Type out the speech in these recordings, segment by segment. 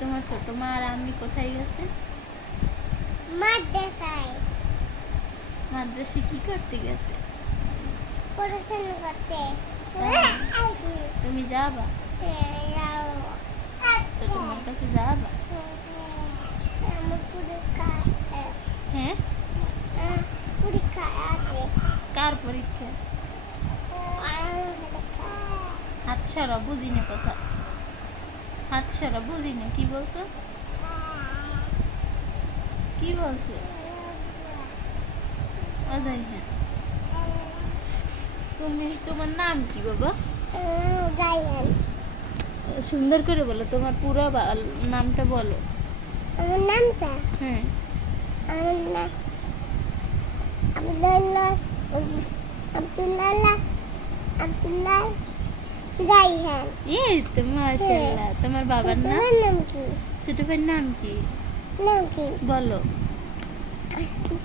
তোমার ছোট মা আর আমি কোথায় গেছে? মাদ্রাসায়। মাদ্রাসে কি করতে গেছে? পড়াশোনা করতে। তুমি যাবা? ছোট মার কাছে যাবা? হ্যাঁ, পরীক্ষা আছে। কার পরীক্ষা? হাত সরা, বুঝি না কথা। হাত সরা, বুঝি না। কি বলছো? কি বলছো? অজাই হ্যাঁ। তুমি, তোমার নাম কি বাবা? গাইলেন। সুন্দর করে বলো, তোমার পুরো নামটা বলো। আমার নামটা? হ্যাঁ। আমার নাম আব্দুল্লাহ আব্দুল্লাহ আব্দুল্লাহ জাইহান। এই তো মাশাআল্লাহ। তোমার বাবার নাম? তোমার নাম কি? ছোট ভাইয়ের নাম কি? নাম কি? বলো।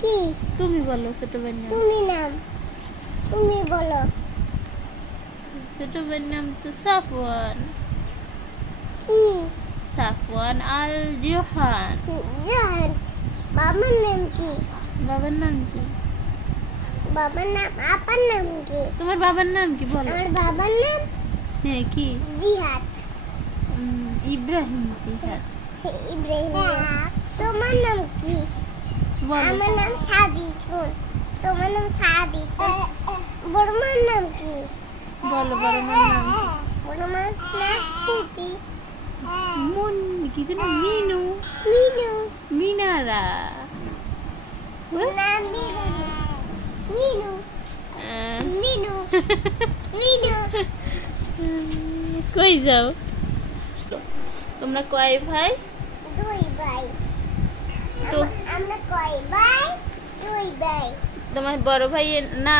কি? তুমি বলো ছোট ভাইয়ের নাম। তুমি নাম, তুমি বলো। ছোট ভাইয়ের নাম তো সাফওয়ান। কি? সাফওয়ান আল জোহান। জাহান। বাবার নাম কি? বাবার নাম কি? বাবার নাম, আপার নাম কি? তোমার বাবার নাম কি বলো? আমার বাবার নাম হ্যাঁ, কি? জিহাদ। ইব্রাহিম জিহাদ। ইব্রাহিম। তোমার নাম কি? বলো। আমার নাম সাবিকুন। তোমার নাম সাবিকুন। বড় মার নাম কি? বলো বড় মার নাম কি? বড় মার নাম পুপি। মন কি যেন? মিনু। মিনু। মিনারা। নাম মিনু। মিনু। মিনু। মিনু। কই যাও? তোমরা কয় ভাই? দুই ভাই। তো আমরা কয় ভাই? দুই ভাই। তোমার বড় ভাইয়ের না,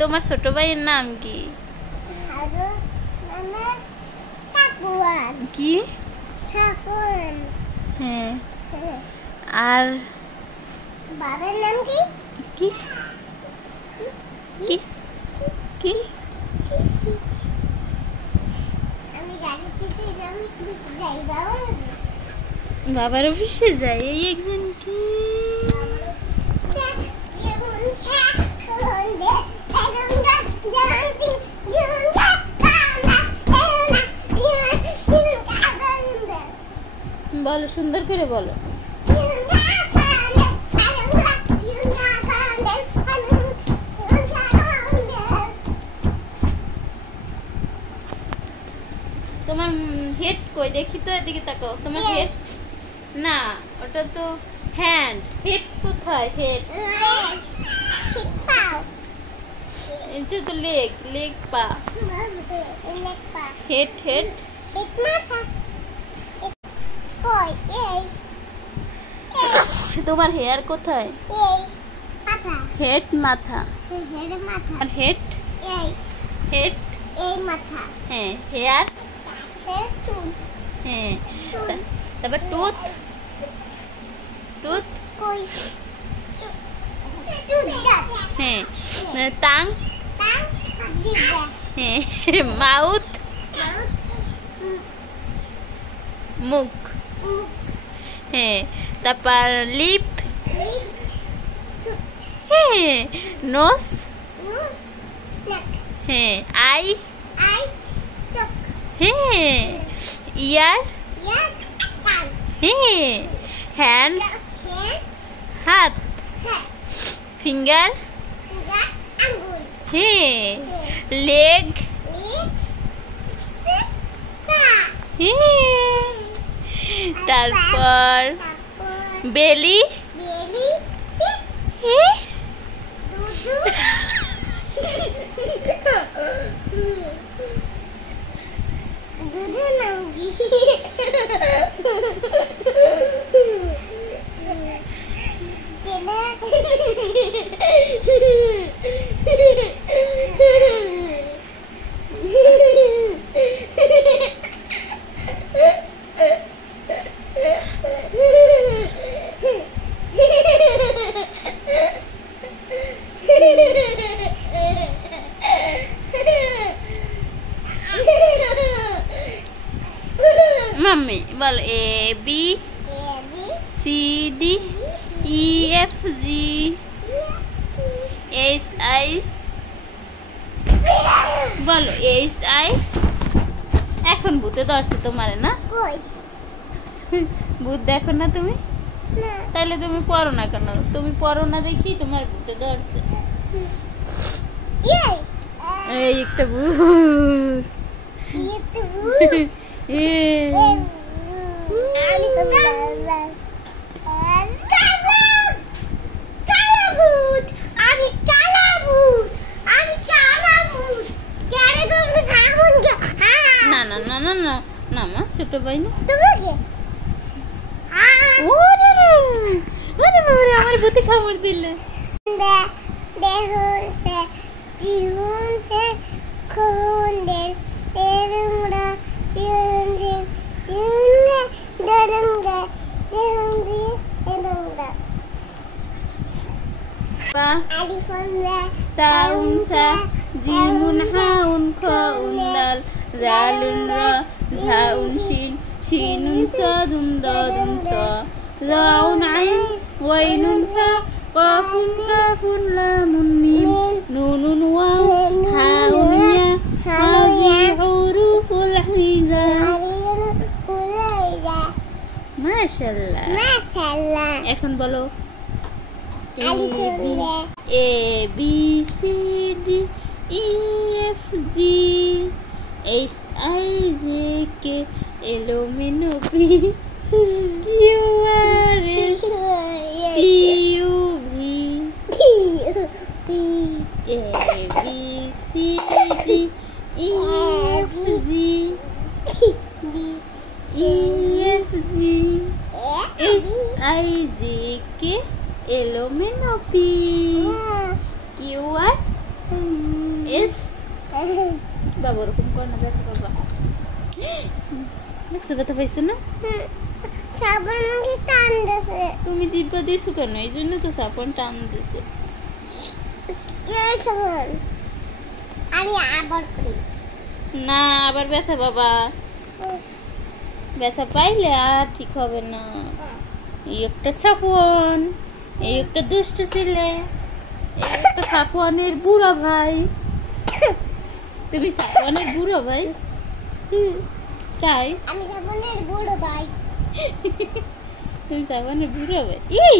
তোমার ছোট ভাইয়ের নাম কি? আরো আমার সাফওয়ান। কি? সাফওয়ান। হ্যাঁ। আর বাবার নাম কি? কি? কি? কি? আমি গাড়িতে যাই। বাবার অফিসে যাই। এই একজন কি? বলো, সুন্দর করে বলো। তোমার হেড কই দেখি তো, এদিকে তাকাও। তোমার হেড না, ওটা তো হ্যান্ড। হেড কোথায়? হেড এটা তো লেগ। লেগ পা। Head head. তোমার হেয়ার কোথায়? হেড মাথা। আর হেড? হেড। হ্যাঁ। হেয়ার? হ্যাঁ। তারপর টুথ? টুথ? হ্যাঁ। টাং? হ্যাঁ। মাউথ? মুখ। হ্যাঁ। তারপর লিপ? হ্যাঁ। নোজ? হ্যাঁ। আই? হ্যাঁ। ইয়ার? হ্যাঁ। হ্যান্ড? হাত। ফিঙ্গার? হ্যাঁ। লেগ? হ্যাঁ। তারপর বেলি? হ্যাঁ। দুধের নাম কি? মাম্মি বল A B A B C D E F G H I বলো এইচ আই। এখন ভূতে ধরছে তোমারে না? কই ভূত দেখো না তুমি? না তাহলে তুমি পড়ো না কেন? তুমি পড়ো না দেখি তোমার ভূতে ধরছে। এই এই একটা ভূত। এটা ভূত এই। আমি কালাভূত আমি কালাভূত আমি কালাভূত কেড়ে তুমি থাকুন কে না না না না না না মা, ছোট ভাই না। তোমাকে ওরে রে, ওরে বাবারে, আমার ভূতে কামড় দিলে। দেখুন সে জীবন সে খুন দেন এরুমরা ইউনরে ইউনরে দরুমরা ইউনরে এরুমরা বা আলিফুনরা তাউন সা জিমুন হাউন খাউন লাল জালুন রা ঝাউন শিন শিনুন সাদুন দাদুন তা জাউন আইন ওয়াইনুন ফা কাফুন কাফুন লামুন মিম নুনুন ওয়াও হাউন ইয়া হাযি হুরুফুল হিজাব। মাশাআল্লাহ। মাশাআল্লাহ এখন বলো আলিফুনরা A B C D E F G H I J K L M N O P Q R S T U V A B C D E F G E F G H I J K L M N O P Q R S। বাবা ওরকম কর না, ব্যথা পাবা। দেখছো ব্যথা পাইছো না? সাবান নাকি টান দিছে তুমি দিব্যা দিয়েছো কেন? এই জন্য তো সাপন টান দিছে। এই সাবান আমি আবার করি না, আবার ব্যথা বাবা। ব্যথা পাইলে আর ঠিক হবে না। এই একটা সাপন, এই একটা দুষ্ট ছেলে, এই একটা সাপনের বুড়া ভাই। তুমি সাপনের বুড়ো ভাই? তাই? আমি সাবানের বুড়ো ভাই তুমি সাপনের বুড়ো ভাই? এই